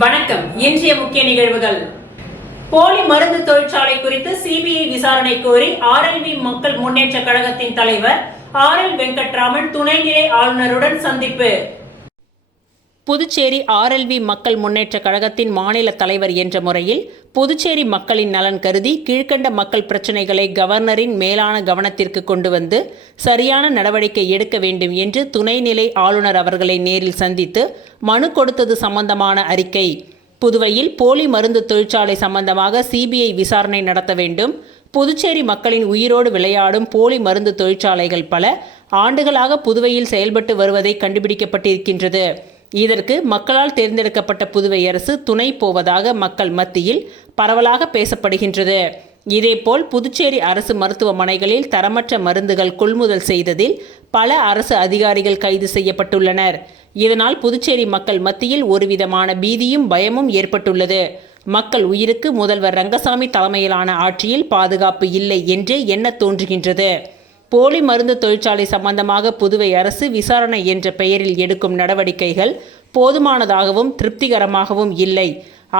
வணக்கம். இன்றைய முக்கிய நிகழ்வுகள். போலி மருந்து தொழிற்சாலை குறித்து சிபிஐ விசாரணை கோரி ஆர்எல்வி மக்கள் முன்னேற்ற கழகத்தின் தலைவர் ஆர்.எல். வெங்கட்ராமன் துணைநிலை ஆளுநருடன் சந்திப்பு. புதுச்சேரி ஆர்எல்வி மக்கள் முன்னேற்ற கழகத்தின் மாநில தலைவர் என்ற முறையில் புதுச்சேரி மக்களின் நலன் கருதி கீழ்க்கண்ட மக்கள் பிரச்சினைகளை கவர்னரின் மேலான கவனத்திற்கு கொண்டு வந்து சரியான நடவடிக்கை எடுக்க வேண்டும் என்று துணைநிலை ஆளுநர் அவர்களை நேரில் சந்தித்து மனு கொடுத்தது சம்பந்தமான அறிக்கை. புதுவையில் போலி மருந்து தொழிற்சாலை சம்பந்தமாக சிபிஐ விசாரணை நடத்த வேண்டும். புதுச்சேரி மக்களின் உயிரோடு விளையாடும் போலி மருந்து தொழிற்சாலைகள் பல ஆண்டுகளாக புதுவையில் செயல்பட்டு வருவதை கண்டுபிடிக்கப்பட்டிருக்கின்றது. இதற்கு மக்களால் தேர்ந்தெடுக்கப்பட்ட புதுவை அரசு துணை போவதாக மக்கள் மத்தியில் பரவலாக பேசப்படுகின்றது. இதேபோல் புதுச்சேரி அரசு மருத்துவமனைகளில் தரமற்ற மருந்துகள் கொள்முதல் செய்ததில் பல அரசு அதிகாரிகள் கைது செய்யப்பட்டுள்ளனர். இதனால் புதுச்சேரி மக்கள் மத்தியில் ஒருவிதமான பீதியும் பயமும் ஏற்பட்டுள்ளது. மக்கள் உயிருக்கு முதல்வர் ரங்கசாமி தலைமையிலான ஆட்சியில் பாதுகாப்பு இல்லை என்றே எண்ண தோன்றுகின்றது. போலி மருந்து தொழிற்சாலை சம்பந்தமாக புதுவை அரசு விசாரணை என்ற பெயரில் எடுக்கும் நடவடிக்கைகள் போதுமானதாகவும் திருப்திகரமாகவும் இல்லை.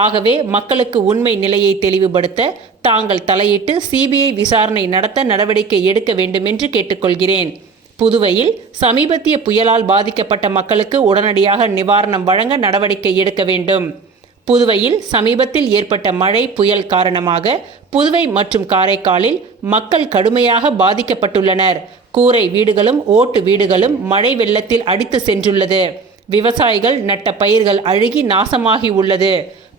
ஆகவே மக்களுக்கு உண்மை நிலையை தெளிவுபடுத்த தாங்கள் தலையிட்டு சிபிஐ விசாரணை நடத்த நடவடிக்கை எடுக்க வேண்டும் என்று கேட்டுக்கொள்கிறேன். புதுவையில் சமீபத்திய புயலால் பாதிக்கப்பட்ட மக்களுக்கு உடனடியாக நிவாரணம் வழங்க நடவடிக்கை எடுக்க வேண்டும். புதுவையில் சமீபத்தில் ஏற்பட்ட மழை புயல் காரணமாக புதுவை மற்றும் காரைக்காலில் மக்கள் கடுமையாக பாதிக்கப்பட்டுள்ளனர். கூரை வீடுகளும் ஓட்டு வீடுகளும் மழை வெள்ளத்தில் அடித்து சென்றுள்ளது. விவசாயிகள் நட்ட பயிர்கள் அழுகி நாசமாகி உள்ளது.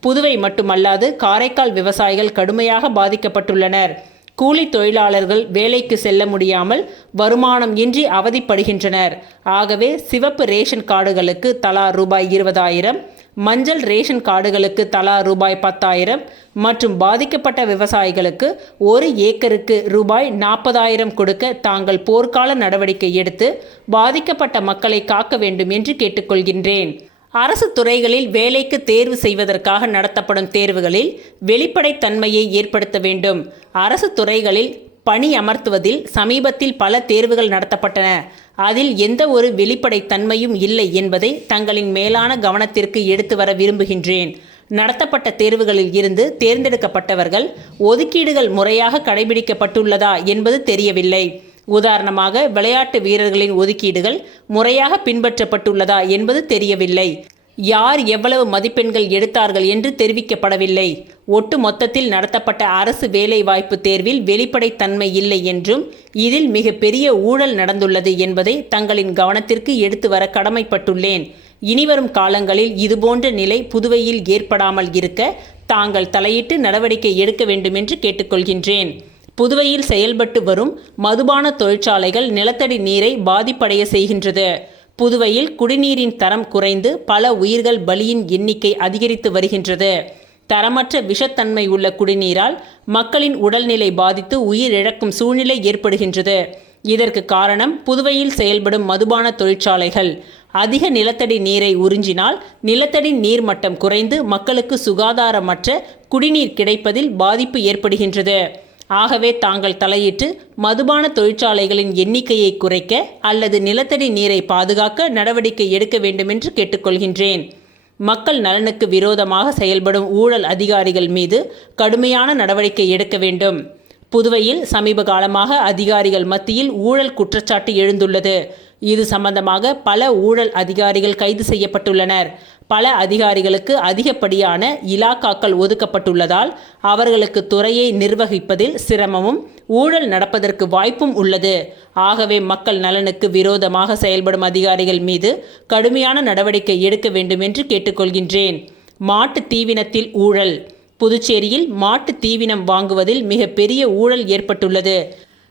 புதுவை மட்டுமல்லாது காரைக்கால் விவசாயிகள் கடுமையாக பாதிக்கப்பட்டுள்ளனர். கூலி தொழிலாளர்கள் வேலைக்கு செல்ல முடியாமல் வருமானம் இன்றி அவதிப்படுகின்றனர். ஆகவே சிவப்பு ரேஷன் கார்டுகளுக்கு தலா ரூபாய் 20,000, மஞ்சள் ரேஷன் கார்டுகளுக்கு தலா ரூபாய் 10,000 மற்றும் பாதிக்கப்பட்ட விவசாயிகளுக்கு 1 ஏக்கருக்கு ரூபாய் 40,000 கொடுக்க தாங்கள் போர்க்கால நடவடிக்கை எடுத்து பாதிக்கப்பட்ட மக்களை காக்க வேண்டும் என்று கேட்டுக்கொள்கின்றேன். அரசு துறைகளில் வேலைக்கு தேர்வு செய்வதற்காக நடத்தப்படும் தேர்வுகளில் வெளிப்படைத்தன்மையை ஏற்படுத்த வேண்டும். அரசு துறைகளில் பணி அமர்த்துவதில் சமீபத்தில் பல தேர்வுகள் நடத்தப்பட்டன. அதில் எந்த ஒரு வெளிப்படைத்தன்மையும் இல்லை என்பதை தங்களின் மேலான கவனத்திற்கு எடுத்து வர விரும்புகின்றேன். நடத்தப்பட்ட தேர்வுகளில் இருந்து தேர்ந்தெடுக்கப்பட்டவர்கள் ஒதுக்கீடுகள் முறையாக கடைபிடிக்கப்பட்டுள்ளதா என்பது தெரியவில்லை. உதாரணமாக விளையாட்டு வீரர்களின் ஒதுக்கீடுகள் முறையாக பின்பற்றப்பட்டுள்ளதா என்பது தெரியவில்லை. யார் எவ்வளவு மதிப்பெண்கள் எடுத்தார்கள் என்று தெரிவிக்கப்படவில்லை. ஒட்டு மொத்தத்தில் நடத்தப்பட்ட அரசு வேலைவாய்ப்பு தேர்வில் வெளிப்படைத்தன்மை இல்லை என்றும் இதில் மிகப்பெரிய ஊழல் நடந்துள்ளது என்பதை தங்களின் கவனத்திற்கு எடுத்து வர கடமைப்பட்டுள்ளேன். இனிவரும் காலங்களில் இதுபோன்ற நிலை புதுவையில் ஏற்படாமல் இருக்க தாங்கள் தலையிட்டு நடவடிக்கை எடுக்க வேண்டும் என்று கேட்டுக்கொள்கின்றேன். புதுவையில் செயல்பட்டு வரும் மதுபான தொழிற்சாலைகள் நிலத்தடி நீரை பாதிப்படைய செய்கின்றது. புதுவையில் குடிநீரின் தரம் குறைந்து பல உயிர்கள் பலியின் எண்ணிக்கை அதிகரித்து வருகின்றது. தரமற்ற விஷத்தன்மை உள்ள குடிநீரால் மக்களின் உடல்நிலை பாதித்து உயிரிழக்கும் சூழ்நிலை ஏற்படுகின்றது. இதற்கு காரணம் புதுவையில் செயல்படும் மதுபான தொழிற்சாலைகள். அதிக நிலத்தடி நீரை உறிஞ்சினால் நிலத்தடி நீர்மட்டம் குறைந்து மக்களுக்கு சுகாதாரமற்ற குடிநீர் கிடைப்பதில் பாதிப்பு ஏற்படுகின்றது. ஆகவே தாங்கள் தலையிட்டு மதுபான தொழிற்சாலைகளின் எண்ணிக்கையை குறைக்க அல்லது நிலத்தடி நீரை பாதுகாக்க நடவடிக்கை எடுக்க வேண்டும் என்று கேட்டுக்கொள்கின்றேன். மக்கள் நலனுக்கு விரோதமாக செயல்படும் ஊழல் அதிகாரிகள் மீது கடுமையான நடவடிக்கை எடுக்க வேண்டும். புதுவையில் சமீப காலமாக அதிகாரிகள் மத்தியில் ஊழல் குற்றச்சாட்டு எழுந்துள்ளது. இது சம்பந்தமாக பல ஊழல் அதிகாரிகள் கைது செய்யப்பட்டுள்ளனர். பல அதிகாரிகளுக்கு அதிகப்படியான இலாக்காக்கள் ஒதுக்கப்பட்டுள்ளதால் அவர்களுக்கு துறையை நிர்வகிப்பதில் சிரமமும் ஊழல் நடப்பதற்கு வாய்ப்பும் உள்ளது. ஆகவே மக்கள் நலனுக்கு விரோதமாக செயல்படும் அதிகாரிகள் மீது கடுமையான நடவடிக்கை எடுக்க வேண்டும் என்று கேட்டுக்கொள்கின்றேன். மாட்டு தீவனத்தில் ஊழல். புதுச்சேரியில் மாட்டு தீவனம் வாங்குவதில் மிகப்பெரிய ஊழல் ஏற்பட்டுள்ளது.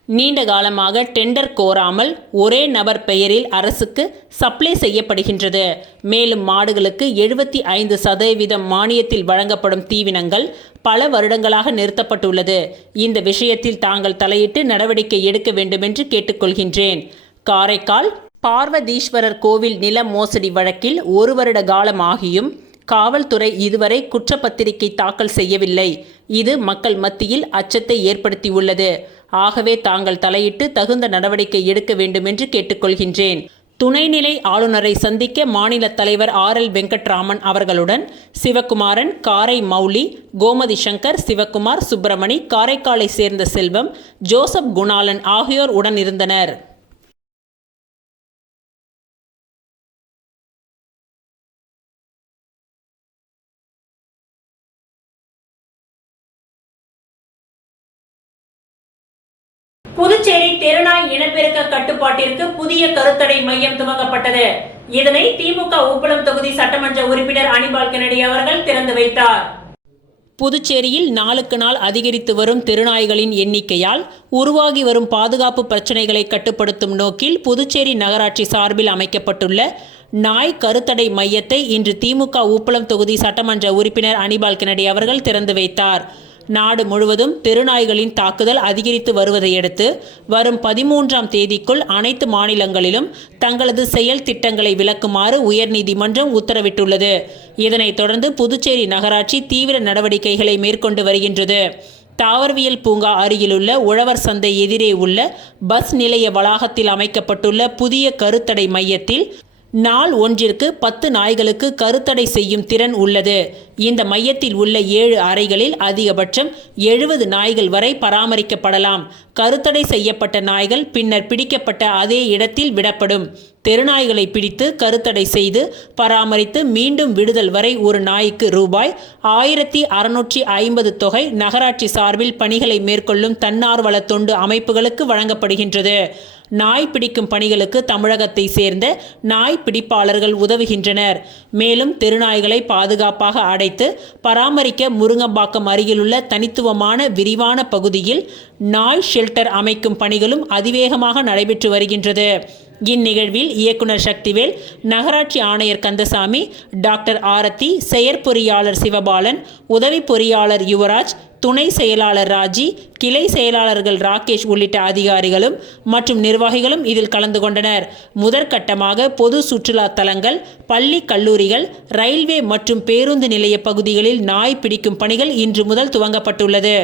நீண்ட காலமாக டெண்டர் கோராமல் ஒரே நபர் பெயரில் அரசுக்கு சப்ளை செய்யப்படுகின்றது. மேலும் மாடுகளுக்கு 75% மானியத்தில் வழங்கப்படும் தீவனங்கள் பல வருடங்களாக நிறுத்தப்பட்டுள்ளது. இந்த விஷயத்தில் தாங்கள் தலையிட்டு நடவடிக்கை எடுக்க வேண்டும் என்று கேட்டுக்கொள்கின்றேன். காரைக்கால் பார்வதீஸ்வரர் கோவில் நில மோசடி வழக்கில் 1 வருட காலம் ஆகியும் காவல்துறை இதுவரை குற்றப்பத்திரிகை தாக்கல் செய்யவில்லை. இது மக்கள் மத்தியில் அச்சத்தை ஏற்படுத்தியுள்ளது. ஆகவே தாங்கள் தலையிட்டு தகுந்த நடவடிக்கை எடுக்க வேண்டும் என்று கேட்டுக்கொள்கின்றேன். துணைநிலை ஆளுநரை சந்திக்க மாநில தலைவர் RL வெங்கட்ராமன் அவர்களுடன் சிவக்குமாரன், காரை மௌலி, கோமதி சங்கர், சிவக்குமார், சுப்பிரமணி, காரைக்காலை சேர்ந்த செல்வம், ஜோசப் குணாலன் ஆகியோர் உடன் இருந்தனர். புதுச்சேரி தெருநாய் இனப்பெருக்க கட்டுப்பாட்டிற்கு புதிய கருத்தடை மையம் துவங்கப்பட்டது. இதனை திமுக உப்பளம் தொகுதி சட்டமன்ற உறுப்பினர் அனிபால் கென்னடி அவர்கள் திறந்து வைத்தார். புதுச்சேரியில் நாளுக்கு நாள் அதிகரித்து வரும் தெருநாய்களின் எண்ணிக்கையால் உருவாகி வரும் பாதுகாப்பு பிரச்சினைகளை கட்டுப்படுத்தும் நோக்கில் புதுச்சேரி நகராட்சி சார்பில் அமைக்கப்பட்டுள்ள நாய் கருத்தடை மையத்தை இன்று திமுக உப்பளம் தொகுதி சட்டமன்ற உறுப்பினர் அனிபால் கென்னடி அவர்கள் திறந்து வைத்தார். நாடு முழுவதும் தெருநாய்களின் தாக்குதல் அதிகரித்து வருவதையடுத்து வரும் 13ஆம் தேதிக்குள் அனைத்து மாநிலங்களிலும் தங்களது செயல் திட்டங்களை விளக்குமாறு உயர்நீதிமன்றம் உத்தரவிட்டுள்ளது. இதனைத் தொடர்ந்து புதுச்சேரி நகராட்சி தீவிர நடவடிக்கைகளை மேற்கொண்டு வருகின்றது. தாவரவியல் பூங்கா அருகிலுள்ள உழவர் சந்தை எதிரே உள்ள பஸ் நிலைய வளாகத்தில் அமைக்கப்பட்டுள்ள புதிய கருத்தடை மையத்தில் நாள் ஒன்றிற்கு 10 நாய்களுக்கு கருத்தடை செய்யும் திறன் உள்ளது. இந்த மையத்தில் உள்ள 7 அறைகளில் அதிகபட்சம் 70 நாய்கள் வரை பராமரிக்கப்படலாம். கருத்தடை செய்யப்பட்ட நாய்கள் பின்னர் பிடிக்கப்பட்ட அதே இடத்தில் விடப்படும். தெருநாய்களை பிடித்து கருத்தடை செய்து பராமரித்து மீண்டும் விடுதல் வரை ஒரு நாய்க்கு ரூபாய் 1650 தொகை நகராட்சி சார்பில் பணிகளை மேற்கொள்ளும் தன்னார்வல தொண்டு அமைப்புகளுக்கு வழங்கப்படுகின்றது. நாய் பிடிக்கும் பணிகளுக்கு தமிழகத்தை சேர்ந்த நாய் பிடிப்பாளர்கள் உதவுகின்றனர். மேலும் தெருநாய்களை பாதுகாப்பாக அடைத்து பராமரிக்க முருங்கம்பாக்கம் அருகிலுள்ள தனித்துவமான விரிவான பகுதியில் நாய் ஷெல்டர் அமைக்கும் பணிகளும் அதிவேகமாக நடைபெற்று வருகின்றது. இந்நிகழ்வில் இயக்குனர் சக்திவேல், நகராட்சி ஆணையர் கந்தசாமி, டாக்டர் ஆரத்தி, செயற்பொறியாளர் சிவபாலன், உதவி பொறியாளர் யுவராஜ், துணை செயலாளர் ராஜி, கிளை செயலாளர்கள் ராகேஷ் உள்ளிட்ட அதிகாரிகளும் மற்றும் நிர்வாகிகளும் இதில் கலந்து கொண்டனர். முதற்கட்டமாக பொது சுற்றுலா தலங்கள், பள்ளி கல்லூரிகள், ரயில்வே மற்றும் பேருந்து நிலைய பகுதிகளில் நாய் பிடிக்கும் பணிகள் இன்று முதல் துவங்கப்பட்டுள்ளது.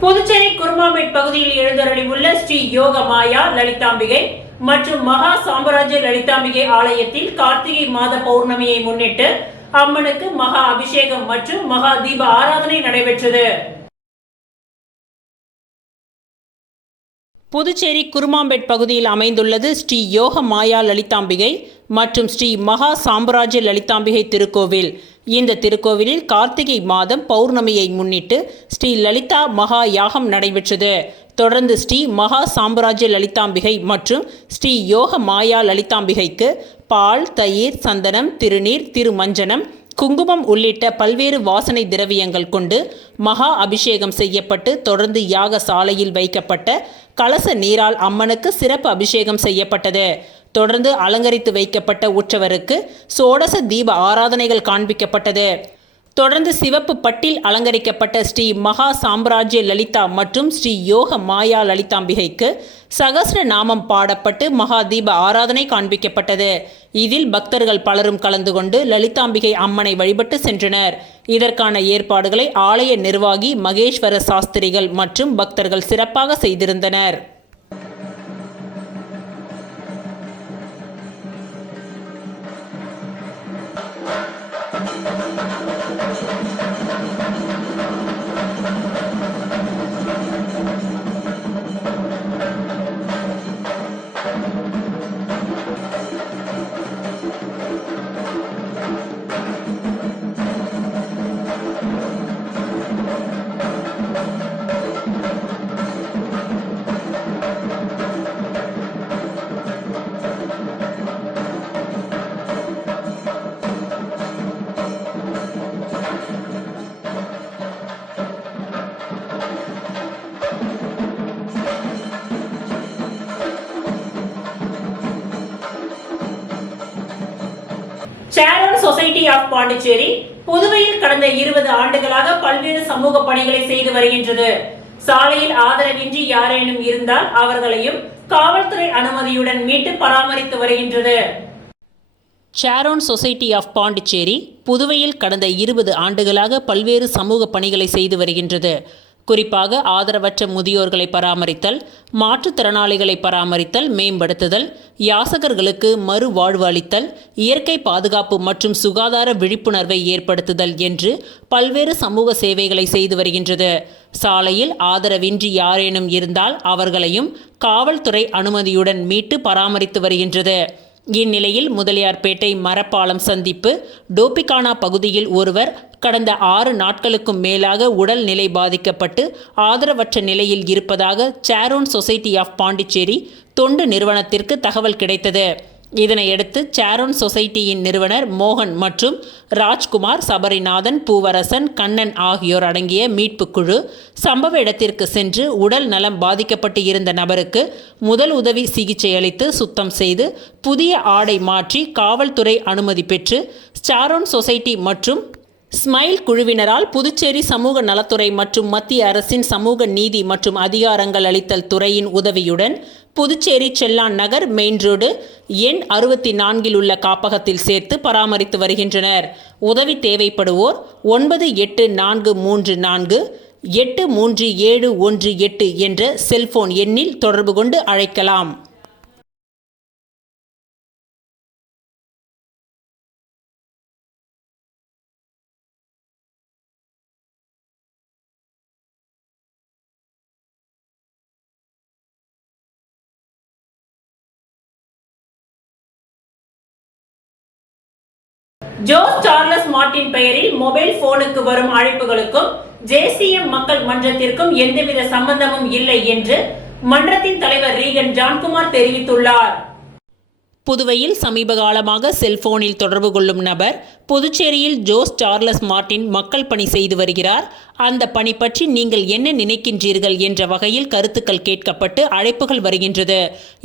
புதுச்சேரி குருமாம்பேட் பகுதியில் எழுந்தருளி உள்ள ஸ்ரீ யோக மாயா லலிதாம்பிகை மற்றும் மகா சாம்ராஜ்ய லலிதாம்பிகை ஆலயத்தில் கார்த்திகை மாத பௌர்ணமியை முன்னிட்டு அம்மனுக்கு மகா அபிஷேகம் மற்றும் மகா தீப ஆராதனை நடைபெற்றது. புதுச்சேரி குருமாம்பேட் பகுதியில் அமைந்துள்ளது ஸ்ரீ யோக மாயா லலிதாம்பிகை மற்றும் ஸ்ரீ மகா சாம்ராஜ்ய லலிதாம்பிகை திருக்கோவில். இந்த திருக்கோவிலில் கார்த்திகை மாதம் பௌர்ணமியை முன்னிட்டு ஸ்ரீ லலிதா மகா யாகம் நடைபெற்றது. தொடர்ந்து ஸ்ரீ மகா சாம்ராஜ்ய லலிதாம்பிகை மற்றும் ஸ்ரீ யோக மாயா லலிதாம்பிகைக்கு பால், தயிர், சந்தனம், திருநீர், திருமஞ்சனம், குங்குமம் உள்ளிட்ட பல்வேறு வாசனை திரவியங்கள் கொண்டு மகா அபிஷேகம் செய்யப்பட்டு தொடர்ந்து யாக சாலையில் வைக்கப்பட்ட கலச நீரால் அம்மனுக்கு சிறப்பு அபிஷேகம் செய்யப்பட்டது. தொடர்ந்து அலங்கரித்து வைக்கப்பட்ட உற்சவருக்கு சோடச தீப ஆராதனைகள் காண்பிக்கப்பட்டது. தொடர்ந்து சிவப்பு பட்டில் அலங்கரிக்கப்பட்ட ஸ்ரீ மகா சாம்ராஜ்ய லலிதா மற்றும் ஸ்ரீ யோக மாயா லலிதாம்பிகைக்கு சகஸ்ர நாமம் பாடப்பட்டு மகா தீப ஆராதனை காண்பிக்கப்பட்டது. இதில் பக்தர்கள் பலரும் கலந்து கொண்டு லலிதாம்பிகை அம்மனை வழிபட்டு சென்றனர். இதற்கான ஏற்பாடுகளை ஆலய நிர்வாகி மகேஸ்வர சாஸ்திரிகள் மற்றும் பக்தர்கள் சிறப்பாக செய்திருந்தனர். சொசைட்டி ஆஃப் பாண்டிச்சேரி புதுவையில் கடந்த 20 ஆண்டுகளாக பல்வேறு சமூக பணிகளை செய்து வருகின்றது. சாலையில் ஆதரவின்றி யாரேனும் இருந்தால் அவர்களையும் காவல்துறை அனுமதியுடன் மீட்டு பராமரித்து வருகின்றது. ஷாரோன் சொசைட்டி ஆஃப் பாண்டிச்சேரி புதுவையில் கடந்த 20 ஆண்டுகளாக பல்வேறு சமூக பணிகளை செய்து வருகின்றது. குறிப்பாக ஆதரவற்ற முதியோர்களை பராமரித்தல், மாற்றுத்திறனாளிகளை பராமரித்தல், மேம்படுத்துதல், யாசகர்களுக்கு மறுவாழ்வு அளித்தல், இயற்கை பாதுகாப்பு மற்றும் சுகாதார விழிப்புணர்வை ஏற்படுத்துதல் என்று பல்வேறு சமூக சேவைகளை செய்து வருகின்றது. சாலையில் ஆதரவின்றி யாரேனும் இருந்தால் அவர்களையும் காவல்துறை அனுமதியுடன் மீட்டு பராமரித்து வருகின்றது. இந்நிலையில் முதலியார்பேட்டை மரப்பாலம் சந்திப்பு டோபிகானா பகுதியில் ஒருவர் கடந்த 6 நாட்களுக்கும் மேலாக உடல் நிலை பாதிக்கப்பட்டு ஆதரவற்ற நிலையில் இருப்பதாக ஷாரோன் சொசைட்டி ஆஃப் பாண்டிச்சேரி தொண்டு நிறுவனத்திற்கு தகவல் கிடைத்தது. இதனையடுத்து ஷாரோன் சொசைட்டியின் நிறுவனர் மோகன் மற்றும் ராஜ்குமார், சபரிநாதன், பூவரசன், கண்ணன் ஆகியோர் அடங்கிய மீட்புக் குழு சம்பவ இடத்திற்கு சென்று உடல் நலம் பாதிக்கப்பட்டு இருந்த நபருக்கு முதல் உதவி சிகிச்சை அளித்து சுத்தம் செய்து புதிய ஆடை மாற்றி காவல்துறை அனுமதி பெற்று ஷாரோன் சொசைட்டி மற்றும் ஸ்மைல் குழுவினரால் புதுச்சேரி சமூக நலத்துறை மற்றும் மத்திய அரசின் சமூக நீதி மற்றும் அதிகாரங்கள் அளித்தல் துறையின் உதவியுடன் புதுச்சேரி செல்லான் நகர் மெயின் ரோடு எண் 64 உள்ள காப்பகத்தில் சேர்த்து பராமரித்து வருகின்றனர். உதவி தேவைப்படுவோர் 9843483718 என்ற செல்போன் எண்ணில் தொடர்பு கொண்டு அழைக்கலாம். ஜோஸ் சார்லஸ் மார்ட்டின் பெயரில் மொபைல் போனுக்கு வரும் அழைப்புகளுக்கும் JCM மக்கள் மன்றத்திற்கும் எந்தவித சம்பந்தமும் இல்லை என்று மன்றத்தின் தலைவர் ரீகன் ஜான்குமார் தெரிவித்துள்ளார். புதுவையில் சமீப காலமாக செல்போனில் தொடர்பு கொள்ளும் நபர் புதுச்சேரியில் ஜோஸ் சார்லஸ் மார்ட்டின் மக்கள் பணி செய்து வருகிறார், அந்த பணி பற்றி நீங்கள் என்ன நினைக்கின்றீர்கள் என்ற வகையில் கருத்துக்கள் கேட்கப்பட்டு அழைப்புகள் வருகின்றது.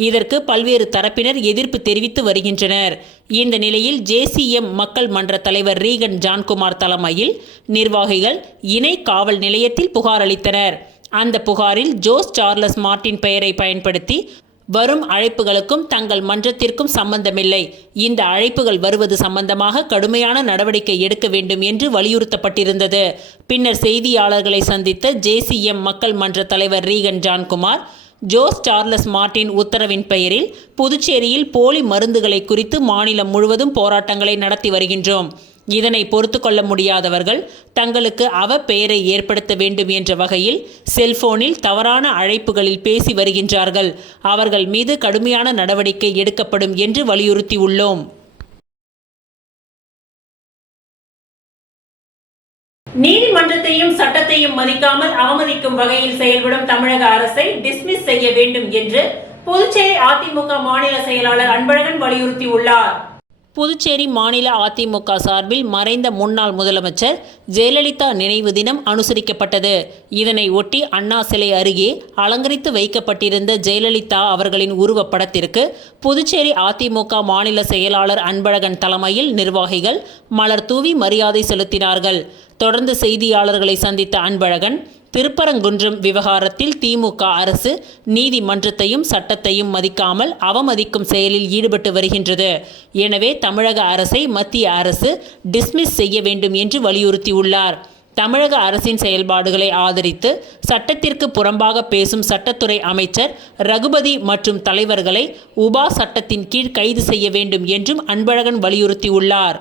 இதற்கு பல்வேறு தரப்பினர் எதிர்ப்பு தெரிவித்து வருகின்றனர். இந்த நிலையில் JCM மக்கள் மன்ற தலைவர் ரீகன் ஜான்குமார் தலைமையில் நிர்வாகிகள் இணை காவல் நிலையத்தில் புகார் அளித்தனர். அந்த புகாரில் ஜோஸ் சார்லஸ் மார்ட்டின் பெயரை பயன்படுத்தி வரும் அழைப்புகளுக்கும் தங்கள் மன்றத்திற்கும் சம்பந்தமில்லை, இந்த அழைப்புகள் வருவது சம்பந்தமாக கடுமையான நடவடிக்கை எடுக்க வேண்டும் என்று வலியுறுத்தப்பட்டிருந்தது. பின்னர் செய்தியாளர்களை சந்தித்த JCM மக்கள் மன்ற தலைவர் Regan Johnkumar, Jose Charles Martin உத்தரவின் பெயரில் புதுச்சேரியில் போலி மருந்துகளை குறித்து மாநிலம் முழுவதும் போராட்டங்களை நடத்தி வருகின்றோம். இதனை பொறுத்து கொள்ள முடியாதவர்கள் தங்களுக்கு அவ பெயரை ஏற்படுத்த வேண்டும் என்ற வகையில் செல்போனில் தவறான அழைப்புகளில் பேசி வருகின்றார்கள். அவர்கள் மீது கடுமையான நடவடிக்கை எடுக்கப்படும் என்று வலியுறுத்தியுள்ளோம். நீதிமன்றத்தையும் சட்டத்தையும் மதிக்காமல் அவமதிக்கும் வகையில் செயல்படும் தமிழக அரசை டிஸ்மிஸ் செய்ய வேண்டும் என்று புதுச்சேரி அதிமுக மாநில செயலாளர் அன்பழகன் வலியுறுத்தியுள்ளார். புதுச்சேரி மாநில அதிமுக சார்பில் மறைந்த முன்னாள் முதலமைச்சர் ஜெயலலிதா நினைவு தினம் அனுசரிக்கப்பட்டது. இதனை ஒட்டி அண்ணா சிலை அருகே அலங்கரித்து வைக்கப்பட்டிருந்த ஜெயலலிதா அவர்களின் உருவப்படத்திற்கு புதுச்சேரி அதிமுக மாநில செயலாளர் அன்பழகன் தலைமையில் நிர்வாகிகள் மலர் தூவி மரியாதை செலுத்தினார்கள். தொடர்ந்து செய்தியாளர்களை சந்தித்த அன்பழகன், திருப்பரங்குன்றம் விவகாரத்தில் திமுக அரசு நீதிமன்றத்தையும் சட்டத்தையும் மதிக்காமல் அவமதிக்கும் செயலில் ஈடுபட்டு வருகின்றது. எனவே தமிழக அரசை மத்திய அரசு டிஸ்மிஸ் செய்ய வேண்டும் என்று வலியுறுத்தியுள்ளார். தமிழக அரசின் செயல்பாடுகளை ஆதரித்து சட்டத்திற்கு புறம்பாக பேசும் சட்டத்துறை அமைச்சர் ரகுபதி மற்றும் தலைவர்களை உபா சட்டத்தின் கீழ் கைது செய்ய வேண்டும் என்றும் அன்பழகன் வலியுறுத்தியுள்ளார்.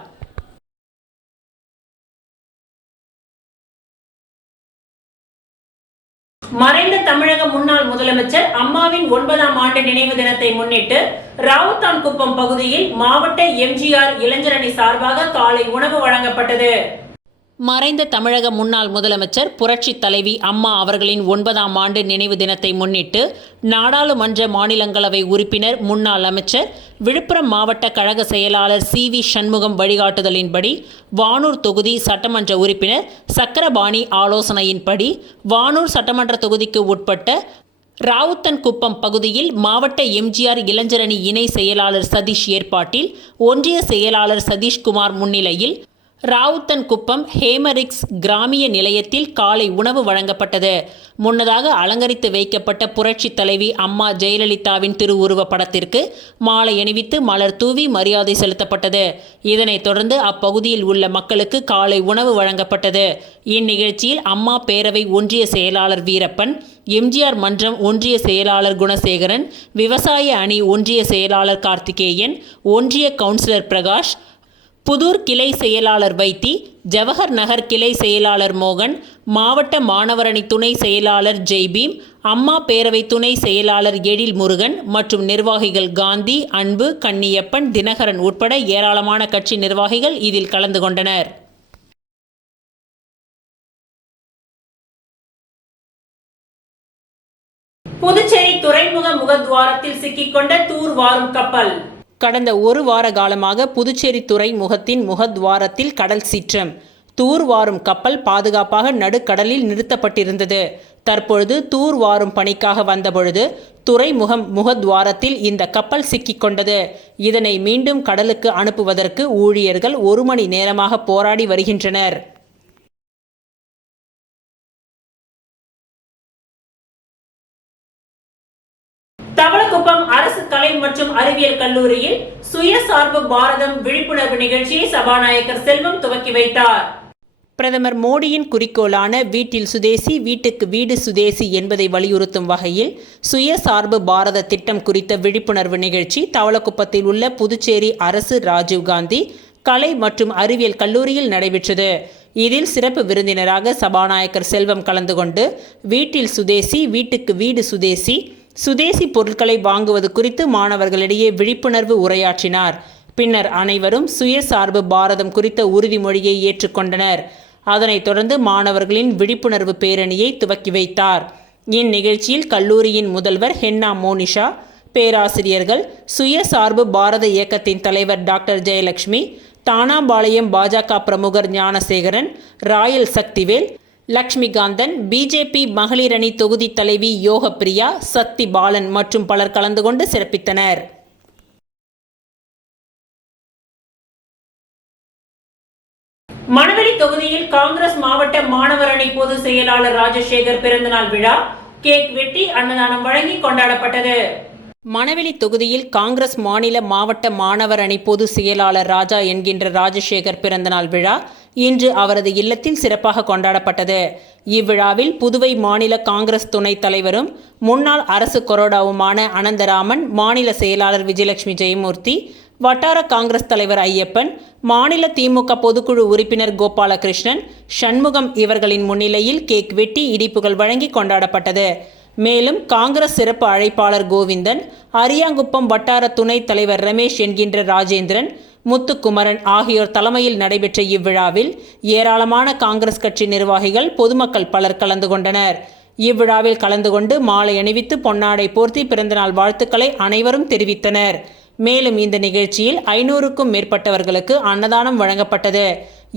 மறைந்த தமிழக முன்னாள் முதலமைச்சர் அம்மாவின் 9ஆம் ஆண்டு நினைவு தினத்தை முன்னிட்டு ராவுத்தான்குப்பம் பகுதியில் மாவட்ட MGR இளைஞரணி சார்பாக காலை உணவு வழங்கப்பட்டது. மறைந்த தமிழக முன்னாள் முதலமைச்சர் புரட்சி தலைவி அம்மா அவர்களின் 9ஆம் ஆண்டு நினைவு தினத்தை முன்னிட்டு நாடாளுமன்ற மாநிலங்களவை உறுப்பினர் முன்னாள் அமைச்சர் விழுப்புரம் மாவட்ட கழக செயலாளர் CV சண்முகம் வழிகாட்டுதலின்படி வானூர் தொகுதி சட்டமன்ற உறுப்பினர் சக்கரபாணி ஆலோசனையின்படி வானூர் சட்டமன்ற தொகுதிக்கு உட்பட்ட ராவுத்தன்குப்பம் பகுதியில் மாவட்ட எம்ஜிஆர் இளைஞரணி இணை செயலாளர் சதீஷ் ஏற்பாட்டில் ஒன்றிய செயலாளர் சதீஷ்குமார் முன்னிலையில் ராவுத்தன்குப்பம் ஹேமரிக்ஸ் கிராமிய நிலையத்தில் காலை உணவு வழங்கப்பட்டது. முன்னதாக அலங்கரித்து வைக்கப்பட்ட புரட்சி தலைவி அம்மா ஜெயலலிதாவின் திருவுருவப் படத்திற்கு மாலை அணிவித்து மலர் தூவி மரியாதை செலுத்தப்பட்டது. இதனைத் தொடர்ந்து அப்பகுதியில் உள்ள மக்களுக்கு காலை உணவு வழங்கப்பட்டது. இந்நிகழ்ச்சியில் அம்மா பேரவை ஒன்றிய செயலாளர் வீரப்பன், எம்ஜிஆர் மன்றம் ஒன்றிய செயலாளர் குணசேகரன், விவசாய அணி ஒன்றிய செயலாளர் கார்த்திகேயன், ஒன்றிய கவுன்சிலர் பிரகாஷ், புதூர் கிளை செயலாளர் வைத்தி, ஜவஹர் நகர் கிளை செயலாளர் மோகன், மாவட்ட மாணவரணி துணை செயலாளர் ஜெய்பீம், அம்மா பேரவை துணை செயலாளர் எழில் முருகன் மற்றும் நிர்வாகிகள் காந்தி, அன்பு, கன்னியப்பன், தினகரன் உட்பட ஏராளமான கட்சி நிர்வாகிகள் இதில் கலந்து கொண்டனர். புதுச்சேரி துறைமுக முகத்வாரத்தில் சிக்கிக்கொண்ட தூர்வாரும் கப்பல். கடந்த ஒரு வார காலமாக புதுச்சேரி துறைமுகத்தின் முகத்வாரத்தில் கடல் சீற்றம். தூர்வாரும் கப்பல் பாதுகாப்பாக நடுக்கடலில் நிறுத்தப்பட்டிருந்தது. தற்பொழுது தூர்வாரும் பணிக்காக வந்தபொழுது துறைமுகம் முகத்வாரத்தில் இந்த கப்பல் சிக்கிக்கொண்டது. இதனை மீண்டும் கடலுக்கு அனுப்புவதற்கு ஊழியர்கள் 1 மணி நேரமாக போராடி வருகின்றனர். தவளக்குப்பம் அரசு கலை மற்றும் அறிவியல் கல்லூரியில் சுயசார்பு பாரதம் விழிப்புணர்வு நிகழ்ச்சியை சபாநாயகர் செல்வம் துவக்கி வைத்தார். பிரதமர் மோடியின் குறிக்கோளான வீட்டில் சுதேசி, வீட்டுக்கு வீடு சுதேசி என்பதை வலியுறுத்தும் வகையில் சுயசார்பு பாரத திட்டம் குறித்த விழிப்புணர்வு நிகழ்ச்சி தவளக்குப்பத்தில் உள்ள புதுச்சேரி அரசு ராஜீவ்காந்தி கலை மற்றும் அறிவியல் கல்லூரியில் நடைபெற்றது. இதில் சிறப்பு விருந்தினராக சபாநாயகர் செல்வம் கலந்து கொண்டு வீட்டில் சுதேசி, வீட்டுக்கு வீடு சுதேசி, சுதேசி பொருட்களை வாங்குவது குறித்து மாணவர்களிடையே விழிப்புணர்வு உரையாற்றினார். பின்னர் அனைவரும் சுயசார்பு பாரதம் குறித்த உறுதிமொழியை ஏற்றுக்கொண்டனர். அதனைத் தொடர்ந்து மாணவர்களின் விழிப்புணர்வு பேரணியை துவக்கி வைத்தார். இந்நிகழ்ச்சியில் கல்லூரியின் முதல்வர் ஹென்னா மோனிஷா, பேராசிரியர்கள், சுயசார்பு பாரத இயக்கத்தின் தலைவர் டாக்டர் ஜெயலட்சுமி, தானாபாளையம் பாஜக பிரமுகர் ஞானசேகரன், ராயல் சக்திவேல், லக்ஷ்மிகாந்தன், பிஜேபி மகளிர் அணி தொகுதி தலைவி யோகப்பிரியா, சக்தி பாலன் மற்றும் பலர் கலந்து கொண்டு சிறப்பித்தனர். மணவெளி தொகுதியில் காங்கிரஸ் மாவட்ட மாணவர் அணி பொதுச் செயலாளர் ராஜசேகர் பிறந்தநாள் விழா கேக் வெட்டி அன்னதானம் வழங்கி கொண்டாடப்பட்டது. மணவெளி தொகுதியில் காங்கிரஸ் மாநில மாவட்ட மாணவர் அணி பொதுச் செயலாளர் ராஜா என்கின்ற ராஜசேகர் பிறந்தநாள் விழா இன்று அவரது இல்லத்தில் சிறப்பாக கொண்டாடப்பட்டது. இவ்விழாவில் புதுவை மாநில காங்கிரஸ் துணைத் தலைவரும் முன்னாள் அரசு கொறடாவுமான அனந்தராமன், மாநில செயலாளர் விஜயலட்சுமி ஜெயமூர்த்தி, வட்டார காங்கிரஸ் தலைவர் ஐயப்பன், மாநில திமுக பொதுக்குழு உறுப்பினர் கோபாலகிருஷ்ணன், சண்முகம் இவர்களின் முன்னிலையில் கேக் வெட்டி இனிப்புகள் வழங்கி கொண்டாடப்பட்டது. மேலும் காங்கிரஸ் சிறப்பு அழைப்பாளர் கோவிந்தன், அரியாங்குப்பம் வட்டார துணைத் தலைவர் ரமேஷ் என்கின்ற ராஜேந்திரன், முத்துக்குமரன் ஆகியோர் தலைமையில் நடைபெற்ற இவ்விழாவில் ஏராளமான காங்கிரஸ் கட்சி நிர்வாகிகள், பொதுமக்கள் பலர் கலந்து கொண்டனர். இவ்விழாவில் கலந்து கொண்டு மாலை அணிவித்து பொன்னாடை போர்த்தி பிறந்தநாள் வாழ்த்துக்களை அனைவரும் தெரிவித்தனர். மேலும் இந்த நிகழ்ச்சியில் 500க்கும் மேற்பட்டவர்களுக்கு அன்னதானம் வழங்கப்பட்டது.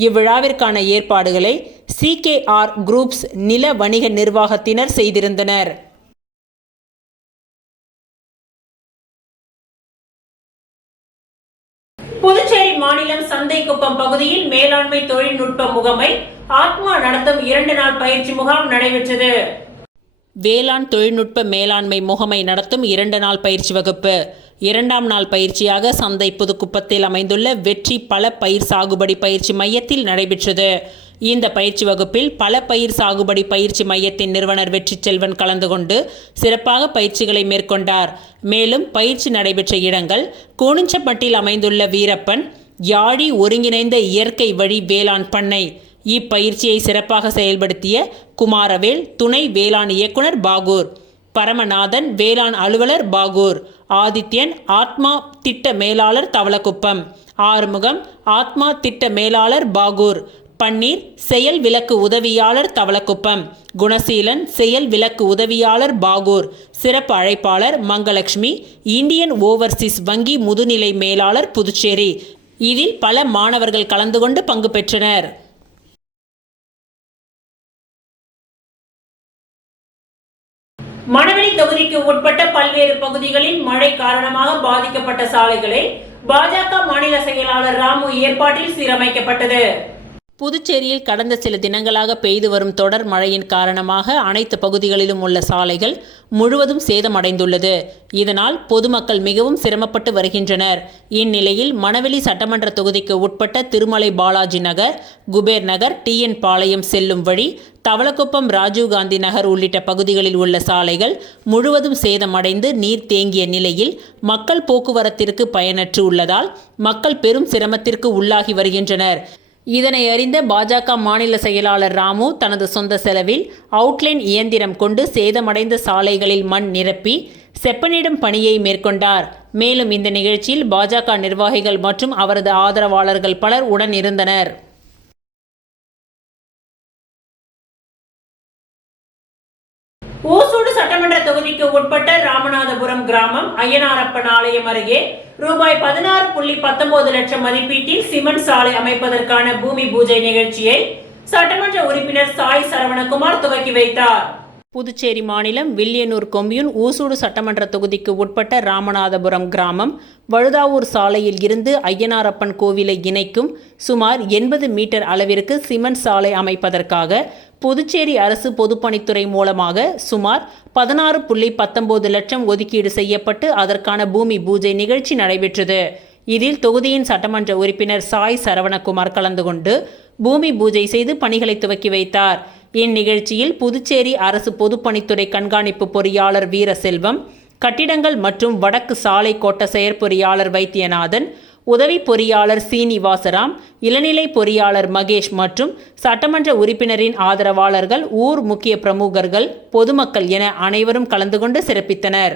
இவ்விழாவிற்கான ஏற்பாடுகளை CKR குரூப்ஸ் நில வணிக நிர்வாகத்தினர் செய்திருந்தனர். புதுச்சேரி மாநிலம் சந்தைக்குப்பம் பகுதியில் மேலாண்மை தொழில்நுட்ப முகமை ஆத்மா நடத்தும் 2 நாள் பயிற்சி முகாம் நடைபெற்றது. வேளாண் தொழில்நுட்ப மேலாண்மை முகமை நடத்தும் 2 நாள் பயிற்சி வகுப்பு 2ஆம் நாள் பயிற்சியாக சந்தை புதுக்குப்பத்தில் அமைந்துள்ள வெற்றி பல பயிர் சாகுபடி பயிற்சி மையத்தில் நடைபெற்றது. இந்த பயிற்சி வகுப்பில் பல பயிர் சாகுபடி பயிற்சி மையத்தின் நிறுவனர் வெற்றி செல்வன் கலந்து கொண்டு சிறப்பாக பயிற்சிகளை மேற்கொண்டார். மேலும் பயிற்சி நடைபெற்ற இடங்கள் கூனிச்சப்பட்டில் அமைந்துள்ள வீரப்பன் யாழி ஒருங்கிணைந்த இயற்கை வழி வேளாண் பண்ணை. இப்பயிற்சியை சிறப்பாக செயல்படுத்திய குமாரவேல் துணை வேளாண் இயக்குனர் பாகூர், பரமநாதன் வேளாண் அலுவலர் பாகூர், ஆதித்யன் ஆத்மா திட்ட மேலாளர் தவளக்குப்பம், ஆறுமுகம் ஆத்மா திட்ட மேலாளர் பாகூர், பன்னீர் செயல் விலக்கு உதவியாளர் தவளக்குப்பம், குணசீலன் செயல் விலக்கு உதவியாளர் பாகூர், சிறப்பு அழைப்பாளர் மங்கலட்சுமி இந்தியன் ஓவர்சீஸ் வங்கி முதுநிலை மேலாளர் புதுச்சேரி. இதில் பல மாணவர்கள் கலந்து கொண்டு பங்கு பெற்றனர். மணவெளி தொகுதிக்கு உட்பட்ட பல்வேறு பகுதிகளில் மழை காரணமாக பாதிக்கப்பட்ட சாலைகளை பாஜக மாநில செயலாளர் ராமு ஏற்பாட்டில் சீரமைக்கப்பட்டது. புதுச்சேரியில் கடந்த சில தினங்களாக பெய்து வரும் தொடர் மழையின் காரணமாக அனைத்து பகுதிகளிலும் உள்ள சாலைகள் முழுவதும் சேதமடைந்துள்ளது. இதனால் பொதுமக்கள் மிகவும் சிரமப்பட்டு வருகின்றனர். இந்நிலையில் மணவெளி சட்டமன்ற தொகுதிக்கு உட்பட்ட திருமலை பாலாஜி நகர், குபேர் நகர், TN பாளையம் செல்லும் வழி, தவளக்குப்பம், ராஜீவ்காந்தி நகர் உள்ளிட்ட பகுதிகளில் உள்ள சாலைகள் முழுவதும் சேதமடைந்து நீர் தேங்கிய நிலையில் மக்கள் போக்குவரத்திற்கு பயனற்று உள்ளதால் மக்கள் பெரும் சிரமத்திற்கு உள்ளாகி வருகின்றனர். இதனை அறிந்த பாஜக மாநில செயலாளர் ராமு தனது சொந்த செலவில் அவுட்லைன் இயந்திரம் கொண்டு சேதமடைந்த சாலைகளில் மண் நிரப்பி செப்பனிடும் பணியை மேற்கொண்டார். மேலும் இந்த நிகழ்ச்சியில் பாஜக நிர்வாகிகள் மற்றும் அவரது ஆதரவாளர்கள் பலர் உடன் இருந்தனர். ஓசூடு சட்டமன்ற தொகுதிக்கு உட்பட்ட ராமநாதபுரம் கிராமம் ஐயனாரப்பன் ஆலயம் அருகே ரூபாய் 16.19 லட்சம் மதிப்பீட்டில் சிமெண்ட் சாலை அமைப்பதற்கான பூமி பூஜை நிகழ்ச்சியை சட்டமன்ற உறுப்பினர் சாய் சரவணகுமார் துவக்கி வைத்தார். புதுச்சேரி மாநிலம் வில்லியனூர் கொம்யூன் ஊசூடு சட்டமன்ற தொகுதிக்கு உட்பட்ட ராமநாதபுரம் கிராமம் வழுதாவூர் சாலையில் இருந்து ஐயனாரப்பன் கோவிலை இணைக்கும் சுமார் 80 மீட்டர் அளவிற்கு சிமெண்ட் சாலை அமைப்பதற்காக புதுச்சேரி அரசு பொதுப்பணித்துறை மூலமாக சுமார் 16.19 லட்சம் ஒதுக்கீடு செய்யப்பட்டு அதற்கான பூமி பூஜை நிகழ்ச்சி நடைபெற்றது. இதில் தொகுதியின் சட்டமன்ற உறுப்பினர் சாய் சரவணகுமார் கலந்து கொண்டு பூமி பூஜை செய்து பணிகளை துவக்கி வைத்தார். இந்நிகழ்ச்சியில் புதுச்சேரி அரசு பொதுப்பணித்துறை கண்காணிப்பு பொறியாளர் வீரசெல்வம், கட்டிடங்கள் மற்றும் வடக்கு சாலை கோட்ட செயற்பொறியாளர் வைத்தியநாதன், உதவி பொறியாளர் சீனிவாசராம், இளநிலை பொறியாளர் மகேஷ் மற்றும் சட்டமன்ற உறுப்பினரின் ஆதரவாளர்கள், ஊர் முக்கிய பிரமுகர்கள், பொதுமக்கள் என அனைவரும் கலந்து கொண்டு சிறப்பித்தனர்.